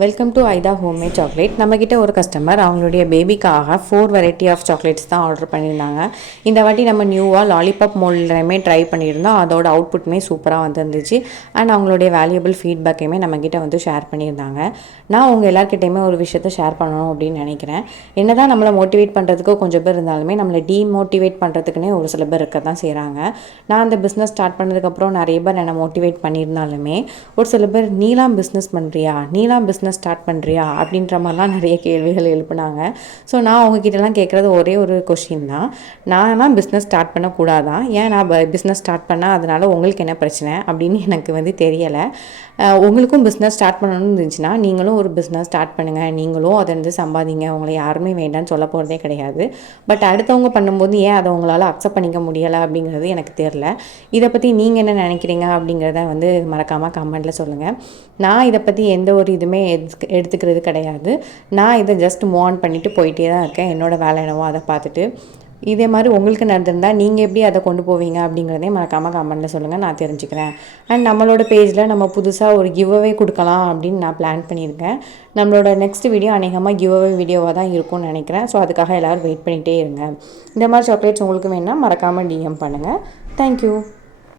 Welcome to Aitha homemade chocolate. நம்மக்கிட்ட ஒரு customer அவங்களுடைய பேபிக்காக 4 வெரைட்டி ஆஃப் சாக்லேட்ஸ் தான் ஆர்டர் பண்ணியிருந்தாங்க. இந்த வாட்டி நம்ம நியூவாக லாலிபாப் மோல்ட்லையுமே ட்ரை பண்ணியிருந்தோம். அதோட அவுட்புட்டுமே சூப்பராக வந்துருந்துச்சு. அண்ட் அவங்களுடைய வேல்யூபிள் ஃபீட்பேக்கையுமே நம்மக்கிட்ட வந்து ஷேர் பண்ணியிருந்தாங்க. நான் உங்கள் எல்லாருக்கிட்டையுமே ஒரு விஷயத்தை ஷேர் பண்ணணும் அப்படின்னு நினைக்கிறேன். என்ன தான் நம்மளை மோட்டிவேட் பண்ணுறதுக்கு கொஞ்சம் பேர் இருந்தாலுமே நம்மளை டீமோட்டிவேட் பண்ணுறதுக்குன்னே ஒரு சில பேர் இருக்க தான் செய்கிறாங்க. நான் அந்த பிஸ்னஸ் ஸ்டார்ட் பண்ணதுக்கப்புறம் நிறைய பேர் என்னை மோட்டிவேட் பண்ணியிருந்தாலுமே ஒரு சில பேர் நீலாம் பிஸ்னஸ் பண்ணுறியா, நீலாம் பிஸ்னஸ் ஸ்டார்ட் பண்ணுறியா அப்படின்ற மாதிரிலாம் நிறைய கேள்விகள் எழுப்புனாங்க. ஸோ நான் அவங்கக்கிட்டலாம் கேட்குறது ஒரே ஒரு கொஷின் தான், நான்லாம் பிஸ்னஸ் ஸ்டார்ட் பண்ணக்கூடாதா, ஏன் நான் பிஸ்னஸ் ஸ்டார்ட் பண்ணால் அதனால் உங்களுக்கு என்ன பிரச்சனை அப்படின்னு எனக்கு வந்து தெரியலை. உங்களுக்கும் பிஸ்னஸ் ஸ்டார்ட் பண்ணணும்னு இருந்துச்சுன்னா நீங்களும் ஒரு பிஸ்னஸ் ஸ்டார்ட் பண்ணுங்கள், நீங்களும் அதை வந்து சம்பாதிங்க, உங்களை யாருமே வேண்டான்னு சொல்ல போகிறதே கிடையாது. பட் அடுத்தவங்க பண்ணும்போது ஏன் அதை உங்களால் அக்செப்ட் பண்ணிக்க முடியலை அப்படிங்கிறது எனக்கு தெரியல. இதை பற்றி நீங்கள் என்ன நினைக்கிறீங்க அப்படிங்கிறத வந்து மறக்காமல் கமெண்ட்டில் சொல்லுங்கள். நான் இதை பற்றி எந்த ஒரு இதுவுமே எடுத்துக்கிறது கிடையாது. நான் இதை ஜஸ்ட் மூவ் ஆன் பண்ணிவிட்டு போயிட்டே தான் இருக்கேன். என்னோடய வேலை என்னவோ அதை பார்த்துட்டு. இதே மாதிரி உங்களுக்கு நடந்திருந்தால் நீங்கள் எப்படி அதை கொண்டு போவீங்க அப்படிங்கிறதே மறக்காமல் கமெண்ட்டில் சொல்லுங்கள், நான் தெரிஞ்சுக்கிறேன். அண்ட் நம்மளோட பேஜில் நம்ம புதுசாக ஒரு கிவ் அவே கொடுக்கலாம் அப்படின்னு நான் பிளான் பண்ணியிருக்கேன். நம்மளோட நெக்ஸ்ட் வீடியோ அநேகமாக கிவ் அவே வீடியோவாக தான் இருக்கும்னு நினைக்கிறேன். ஸோ அதுக்காக எல்லோரும் வெயிட் பண்ணிகிட்டே இருங்க. இந்த மாதிரி சாக்லேட்ஸ் உங்களுக்கு வேணும்னா மறக்காமல் டிஎம் பண்ணுங்கள். தேங்க்யூ.